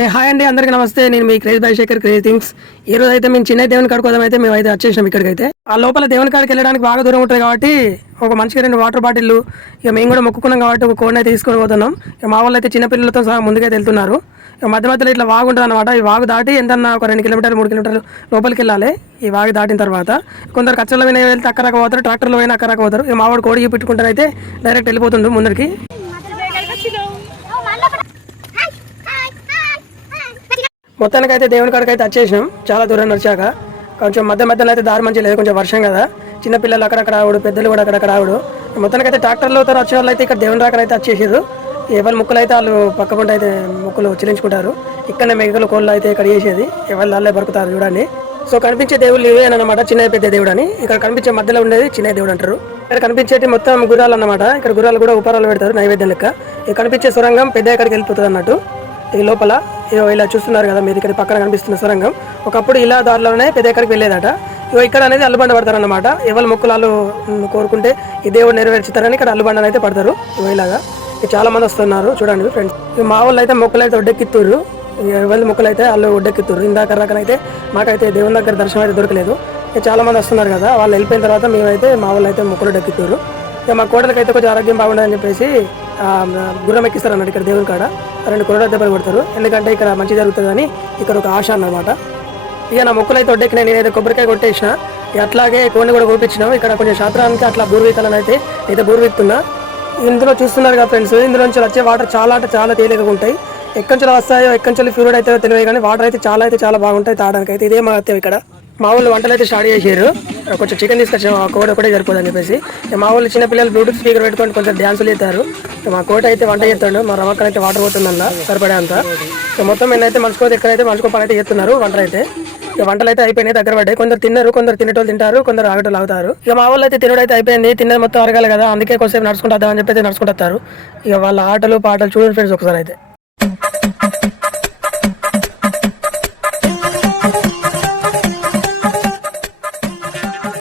ఏ hi అండి అందరికీ నమస్తే. నేను మీ క్రేజ్ బాయ్ క్రేజ్ థింగ్స్. ఈ రోజు అయితే మేము చిన్న దేవుని కాడికి పోదాం అయితే మేము అయితే వచ్చేసాం ఇక్కడికి అయితే ఆ లోపల దేవుని కాడికి వెళ్ళడానికి బాగా దూరం ఉంటుంది కాబట్టి ఒక మంచిగా రెండు వాటర్ బాటిల్ ఇక మేము కూడా మొక్కుకున్నాం కాబట్టి ఒక కోడిని అయితే తీసుకొని పోతున్నాం. ఇక మా వాళ్ళు అయితే చిన్నపిల్లలతో సహా ముందుకైతే వెళ్తున్నారు. ఇక మధ్య మధ్యలో ఇట్లా వాగు ఉంటుంది అనమాట ఈ వాగు దాటి ఎంతన్నా ఒక రెండు కిలోమీటర్లు మూడు కిలోమీటర్లు లోపలికి వెళ్ళాలి. ఈ వాగు దాటిన తర్వాత కొందరు కచ్చల మీద వెళ్తే అక్కడక పోతారు ట్రాక్టర్లో పోయినా అక్కడక పోతారు. ఇక మా వాడు కోడి పెట్టుకుంటారు అయితే డైరెక్ట్ వెళ్ళిపోతుంది ముందరికి. మొత్తానికి అయితే దేవుని కాడికి అయితే వచ్చేసినాం చాలా దూరం నడిచాక. కొంచెం మధ్య మధ్యలో అయితే దారి మంచి లేదు కొంచెం వర్షం కదా. చిన్నపిల్లలు అక్కడక్కడ ఆవుడు పెద్దలు కూడా అక్కడక్కడ ఆవుడు. మొత్తానికి అయితే ట్రాక్టర్లో తర్వాత వచ్చే వాళ్ళు అయితే ఇక్కడ దేవుని రాకన అయితే వచ్చేసారు ఎవరి ముక్కలు అయితే వాళ్ళు పక్క పంట అయితే ముక్కులు చెల్లించుకుంటారు ఇక్కడనే మేకలు కోళ్ళు అయితే ఇక్కడ వేసేది. ఎవరి వాళ్ళే బరుకుతారు చూడండి. సో కనిపించే దేవుళ్ళు ఇవే అనమాట చిన్న పెద్ద దేవుడు అని. ఇక్కడ కనిపించే మధ్యలో ఉండేది చిన్న దేవుడు అంటారు. ఇక్కడ కనిపించేటి మొత్తం గుర్రాలు అన్నమాట. ఇక్కడ గుర్రాలు కూడా ఉపరాలు పెడతారు నైవేద్యం లెక్క. ఇక్కడ కనిపించే సొరంగం పెద్ద ఎక్కడికి వెళ్ళిపోతుంది అన్నట్టు. ఈ లోపల ఇలా చూస్తున్నారు కదా మీరు ఇక్కడ పక్కన కనిపిస్తున్న సొరంగం. ఒకప్పుడు ఇలా దారిలోనే పెద్ద ఎక్కడికి వెళ్ళేదట. ఇగో ఇక్కడ అనేది అల్లుబండ పడతారన్నమాట. ఎవరి మొక్కులాలు కోరుకుంటే ఈ దేవుడు నెరవేర్చుతారని ఇక్కడ అల్లుబండలు అయితే పడతారు. ఇలాగా. చాలా మంది వస్తున్నారు. చూడండి ఫ్రెండ్స్ ఇక మా వాళ్ళు అయితే మొక్కలు అయితే ఒడ్డెక్కిత్తురు ఇక ఎవరి మొక్కలు అయితే వాళ్ళు ఒడ్డెక్కిత్తురు ఇందాక రకనైతే మాకైతే దేవుని దగ్గర దర్శనం అయితే దొరకలేదు. ఇక చాలా మంది వస్తున్నారు కదా. వాళ్ళు వెళ్ళిపోయిన తర్వాత మేమైతే మా వాళ్ళు అయితే మొక్కలు డెక్కిత్తుర్రు ఇక మా కోడలకి అయితే కొంచెం ఆరోగ్యం బాగుండదని చెప్పేసి గుర్రం ఎక్కిస్తారు అన్నట్టు ఇక్కడ దేవుని కాడ. రెండు కొరడ దెబ్బలు కొడతారు. ఎందుకంటే ఇక్కడ మంచి జరుగుతుందని ఇక్కడ ఒక ఆశ అన్నమాట. ఇక నా మొక్కలు అయితే ఒడ్డెక్కిన నేనైతే కొబ్బరికాయ కొట్టేసిన. అట్లాగే కోడిని కూడా కూర్పించినాం ఇక్కడ కొంచెం శాస్త్రానికి అట్లా బూర్వీకాలని అయితే అయితే బూర్వీక్తున్నా ఇందులో చూస్తున్నారు కదా ఫ్రెండ్స్ ఇందులో నుంచి వచ్చే వాటర్ చాలా అంటే చాలా తేలికగా ఉంటాయి. ఎక్కడి నుంచి వస్తాయో ఎక్కడి నుంచి ఫ్యూరిడ్ అయితే తెలియదు కానీ వాటర్ అయితే చాలా అయితే చాలా బాగుంటాయి తాగడానికి అయితే ఇదే మహత్యం ఇక్కడ. మా వాళ్ళు వంటలు అయితే స్టార్ట్ చేసారు కొంచెం చికెన్ తీసుకొచ్చాం. ఆ కోడి ఒకటే సరిపోదు అని చెప్పేసి మా వాళ్ళు చిన్న పిల్లలు బ్లూటూత్ స్పీకర్ పెట్టుకొని కొంచెం డ్యాన్సులు చేస్తారు. మా కోట అయితే వంట చేస్తాడు. మా రమక్కన అయితే వాటర్ పోతుందన్న సరిపడే అంత ఇక మొత్తం నేనైతే మనుచుకో ఎక్కడైతే మనసుకో పని అయితే చేస్తున్నారు వంటలు అయితే. ఇక వంటలు అయితే అయిపోయినాయి దగ్గర పడ్డాయి. కొందరు తిన్నారు కొందరు తినేటోళ్ళు తింటారు కొందరు ఆగటోళ్ళు ఆగుతారు. ఇక మా వాళ్ళు అయితే తినడం అయితే అయిపోయింది. తిన్నది మొత్తం అరగాలి కదా అందుకే కొంచెం నడుచుకుంటాం అని చెప్పి అయితే నడుచుకుంటారు ఇక వాళ్ళ ఆటలు పాటలు చూడండి ఫ్రెండ్స్ ఒకసారి అయితే.